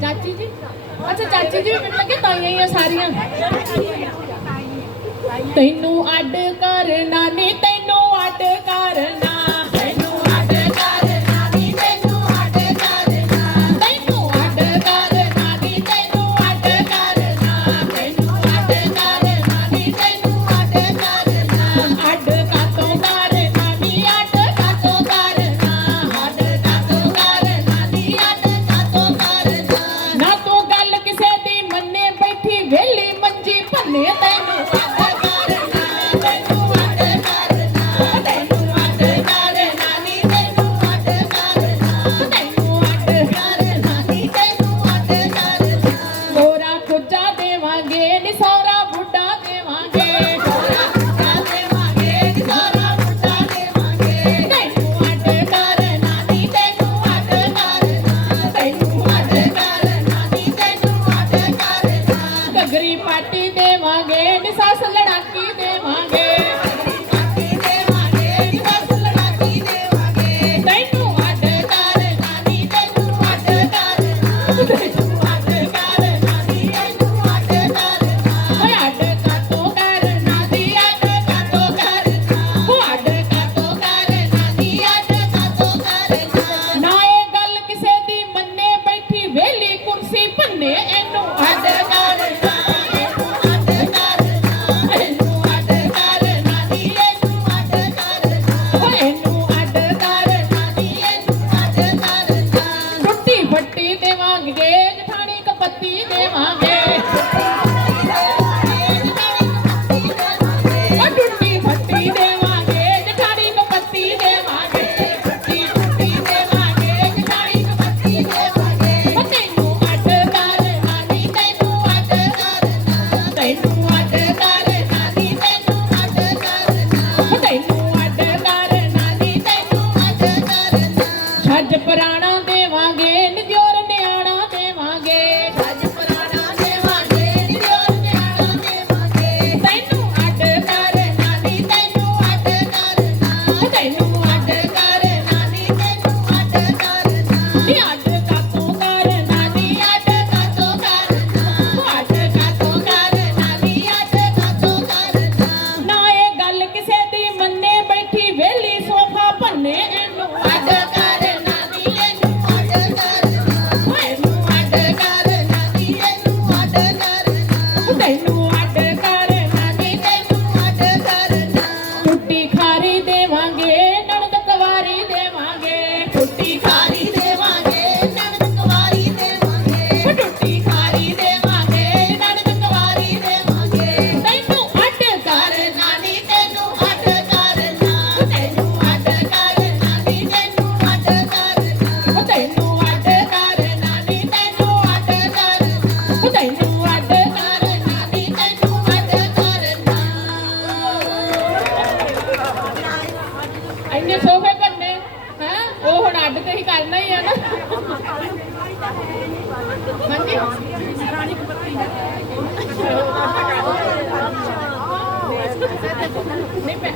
ਚਾਚੀ ਜੀ? ਅੱਛਾ ਚਾਚੀ ਜੀ ਤਾਈਆਂ ਸਾਰੀਆਂ। ਤੈਨੂੰ ਅੱਡ ਕਰਨਾ ਨਹੀਂ ਤੈਨੂੰ ਅੱਡ ਕਰਨਾ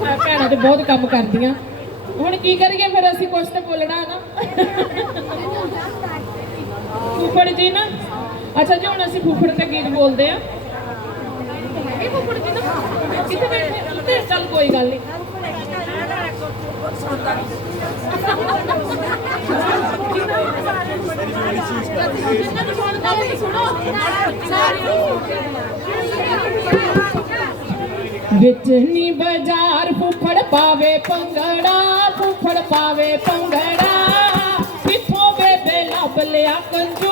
ਭੈਣਾਂ ਤੇ ਬਹੁਤ ਕੰਮ ਕਰਦੀਆਂ। ਹੁਣ ਕੀ ਕਰੀਏ ਫਿਰ ਅਸੀਂ ਕੁਛ ਤੇ ਬੋਲਣਾ ਨਾ? ਫੁੱਫੜ ਜੀ ਨਾ? ਅੱਛਾ ਜੀ, ਹੁਣ ਅਸੀਂ ਫੁੱਫੜ ਤੇ ਗੀਤ ਬੋਲਦੇ ਆ ਇਹ ਫੁੱਫੜ ਜੀ ਨਾ ਕਿੱਥੇ ਬੈਠੇ? ਉੱਤੇ ਚੱਲ ਕੋਈ ਗੱਲ ਨਹੀਂ ਸੁਣੋ ਵਿੱਚ ਨੀ ਬਾਜ਼ਾਰ ਫੁੱਫੜ ਪਾਵੇ ਪੰਗੜਾ ਫੁੱਫੜ ਪਾਵੇ ਪੰਗੜਾ ਕਿੱਥੋਂ ਬੇਬੇ ਲੱਭ ਲਿਆ ਕੰਜੂ?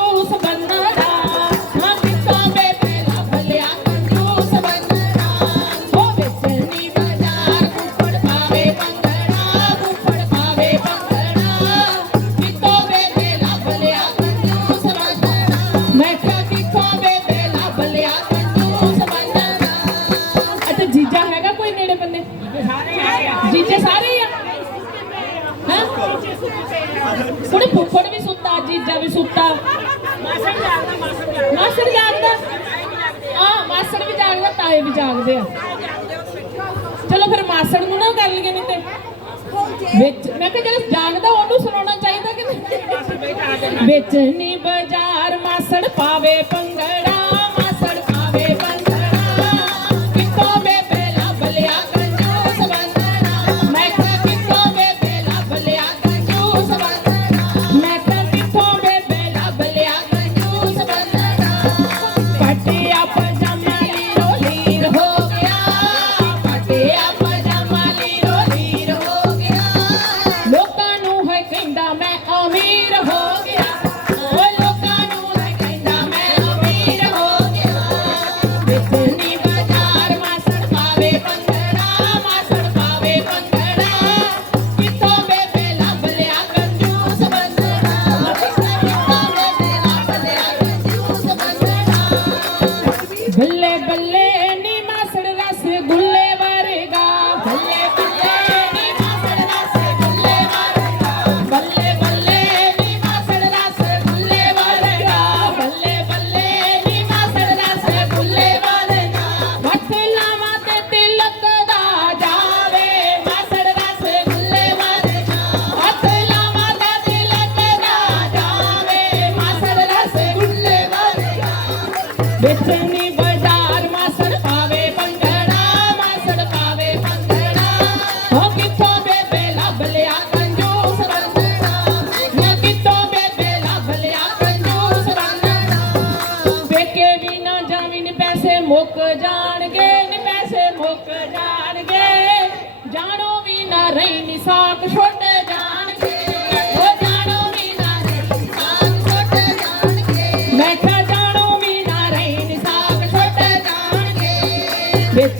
ਕੋਈ ਸੁੱਤਾ। ਮਾਸੜ ਜਾਗਦਾ ਮਾਸੜ ਮਾਸੜ ਵੀ ਜਾਗਦਾ ਤਾਏ ਵੀ ਜਾਗਦੇ ਆ। ਚਲੋ ਫਿਰ ਮਾਸੜ ਨੂੰ ਨਾ ਗੱਲ ਨਹੀਂ ਤੇ ਵਿੱਚ ਮੈਂ ਕਿਹਾ ਜਿਹੜਾ ਜਾਗਦਾ ਉਹਨੂੰ ਸੁਣਾਉਣਾ ਚਾਹੀਦਾ ਕਿ ਵਿੱਚ ਨਹੀਂ ਬਾਜ਼ਾਰ ਮਾਸੜ ਪਾਵੇ ਪੰਗਾ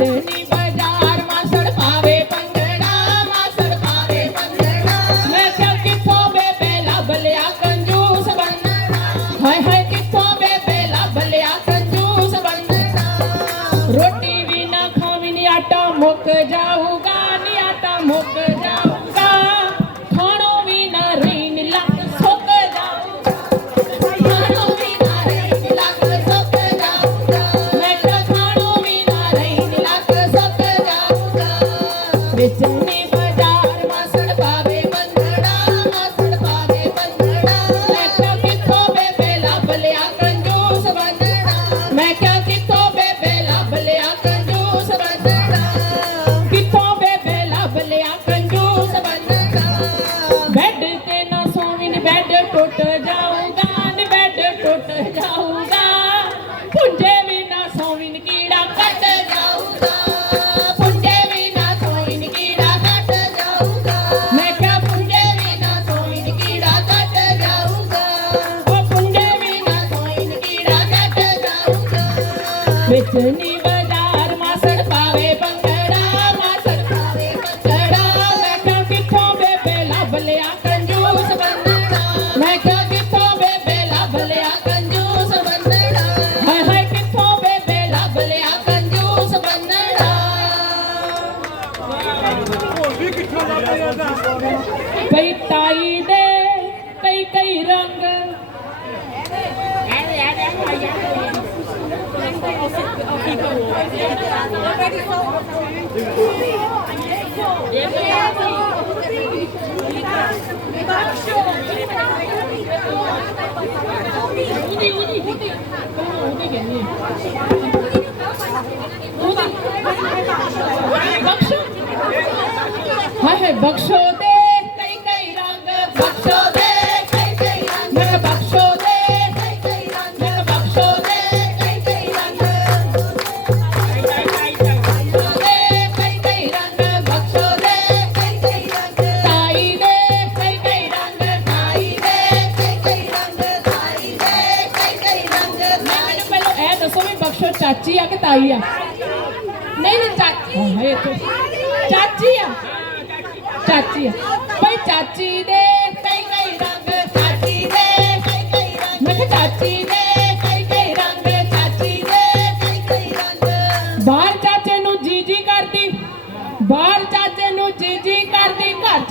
Bye.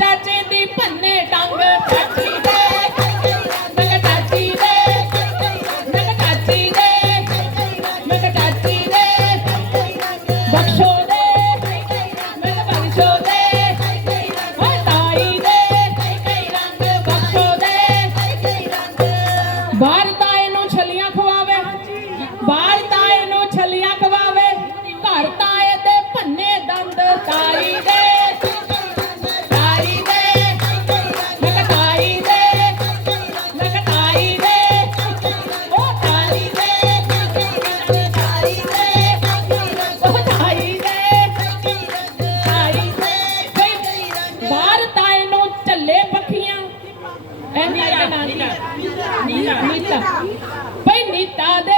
ਨੱਚਦੀ ਭੰਨੇ ਟੰਗ ਕੱਢੀ போய் நித்தாதே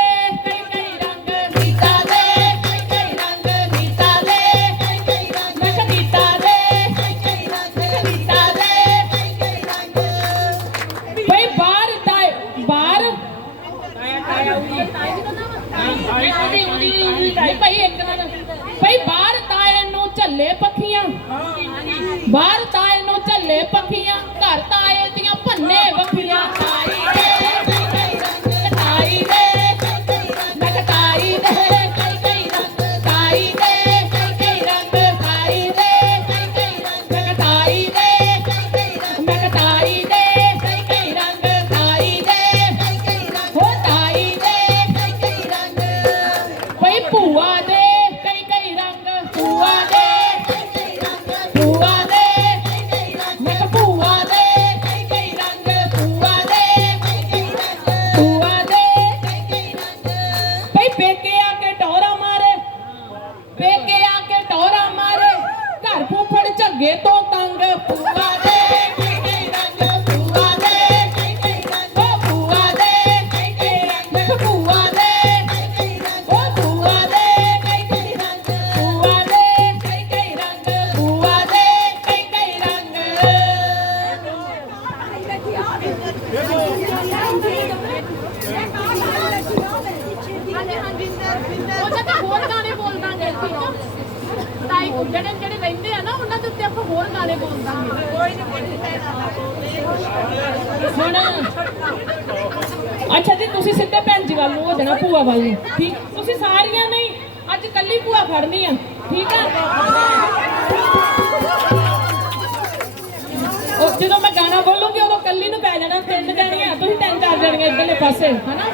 ਦੇਣਗੇ ਇਧਰਲੇ ਪਾਸੇ ਹਨਾ?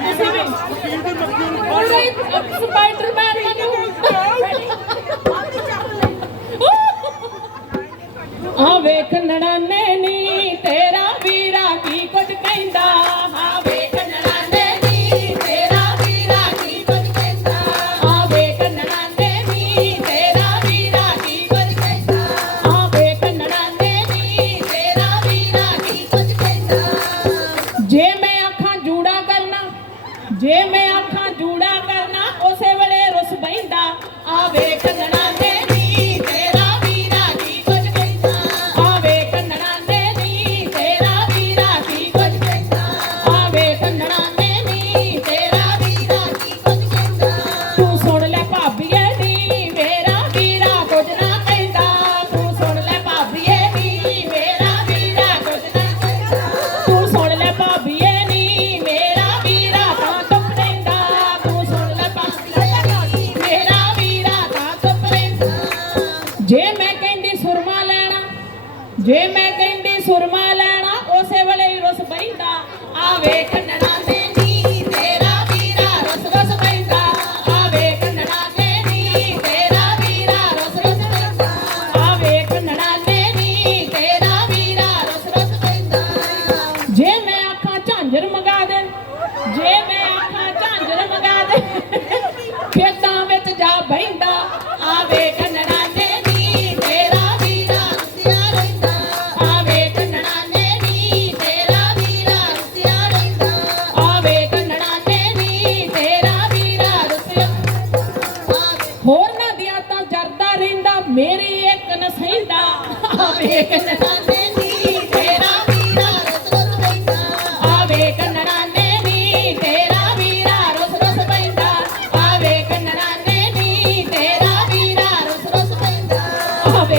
ਵੇਖ ਨੜਾਨੇ ਨੀ ਤੇਰਾ ਵੀਰਾ ਕੀ ਕੁਝ ਕਹਿੰਦਾ? ਹਾਂ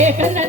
ಬೇಕಂದ್ರೆ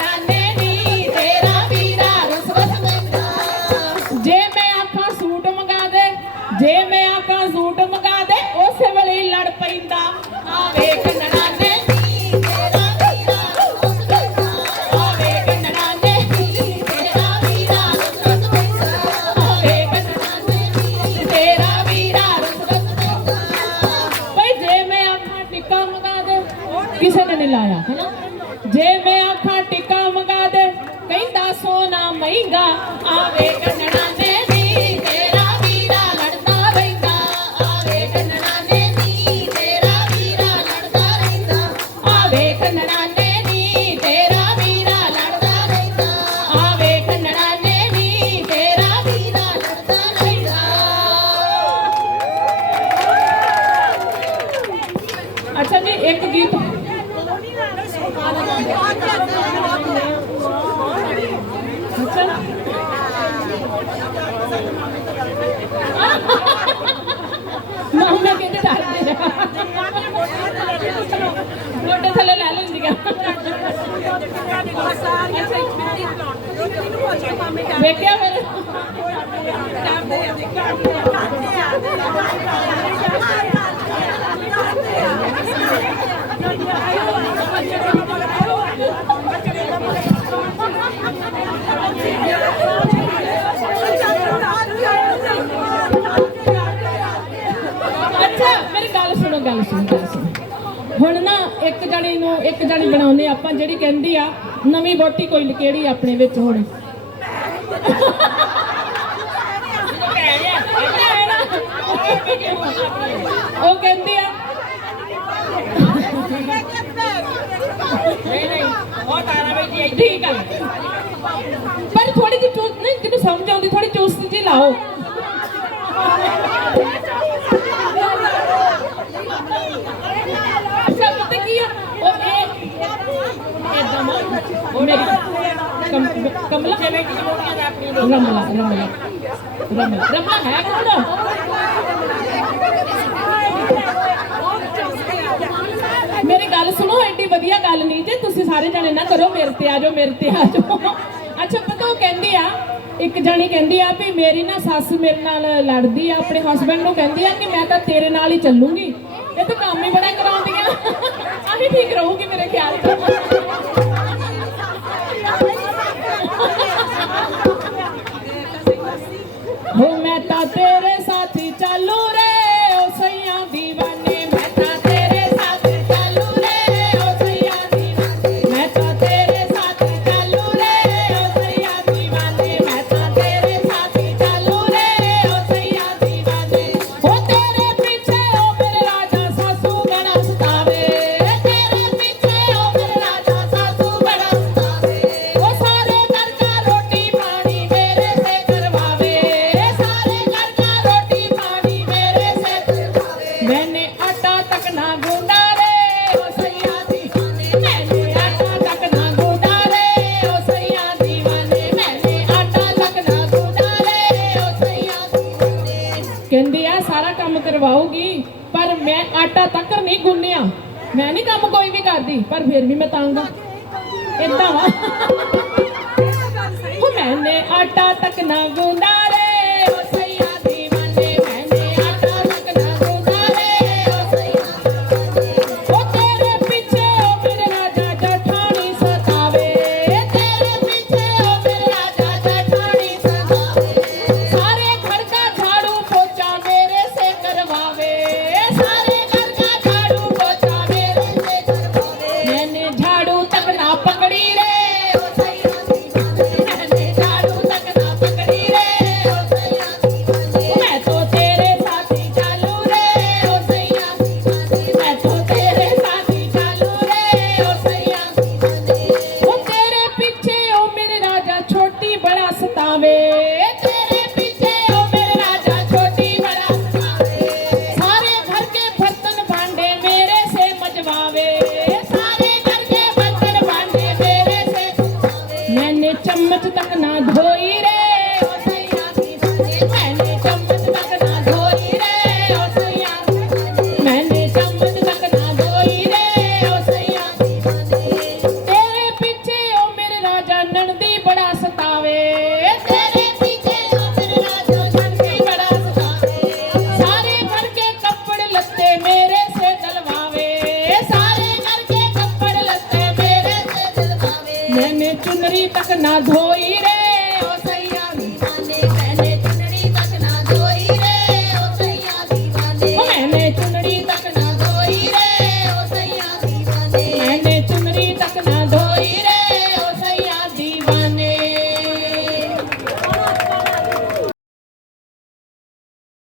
ਹੁਣ ਨਾ ਇੱਕ ਜਣੀ ਨੂੰ ਇੱਕ ਜਣੀ ਬਣਾਉਨੇ ਆਪਾਂ ਜਿਹੜੀ ਕਹਿੰਦੀ ਆ ਨਵੀਂ ਬੋਟੀ ਕੋਈ ਕਿਹੜੀ ਆਪਣੇ ਵਿੱਚ ਹੁਣ? ਉਹ ਕਹਿੰਦੀ ਆ ਠੀਕ ਆ। ਪਰ ਥੋੜੀ ਜਿਹੀ ਚੂਸ ਨਹੀਂ ਤੈਨੂੰ ਸਮਝ ਆਉਂਦੀ ਥੋੜੀ ਚੂਸ ਜੀ ਲਾਓ। ਮੇਰੀ ਗੱਲ ਸੁਣੋ, ਐਡੀ ਵਧੀਆ ਗੱਲ ਨਹੀਂ ਤੇ ਤੁਸੀਂ ਸਾਰੇ ਜਣੇ ਨਾ ਕਰੋ, ਮੇਰੇ ਤੇ ਆ ਮੇਰੇ ਤੇ ਆ ਅੱਛਾ, ਪਤਾ ਉਹ ਕਹਿੰਦੀ ਆ, ਇੱਕ ਜਣੀ ਕਹਿੰਦੀ ਆ ਵੀ ਮੇਰੀ ਨਾ ਸੱਸ ਮੇਰੇ ਨਾਲ ਲੜਦੀ ਆ, ਆਪਣੇ ਹਸਬੰਡ ਨੂੰ ਕਹਿੰਦੀ ਆ ਕਿ ਮੈਂ ਤਾਂ ਤੇਰੇ ਨਾਲ ਹੀ ਚੱਲੂਗੀ। ਇਹ ਤਾਂ ਕੰਮ ਹੀ ਬੜਾ ਕਰਾਉਂਦੀ ਆ ਆਹੀ ਠੀਕ ਰਹੂਗੀ ਮੇਰੇ ਖਿਆਲ ਤੋਂ। Rumeta Tere ਕਰਵਾਉਗੀ ਪਰ ਮੈਂ ਆਟਾ ਤੱਕ ਨਹੀਂ ਗੁੰਨਿਆ। ਮੈਂ ਨਹੀਂ ਕੰਮ ਕੋਈ ਵੀ ਕਰਦੀ ਪਰ ਫਿਰ ਵੀ ਮੈਂ ਤੰਗ ਇਦਾਂ ਵਾ। ਉਹ ਮੈਨੇ ਆਟਾ ਤੱਕ ਨਾ ਗੁੰਨਾ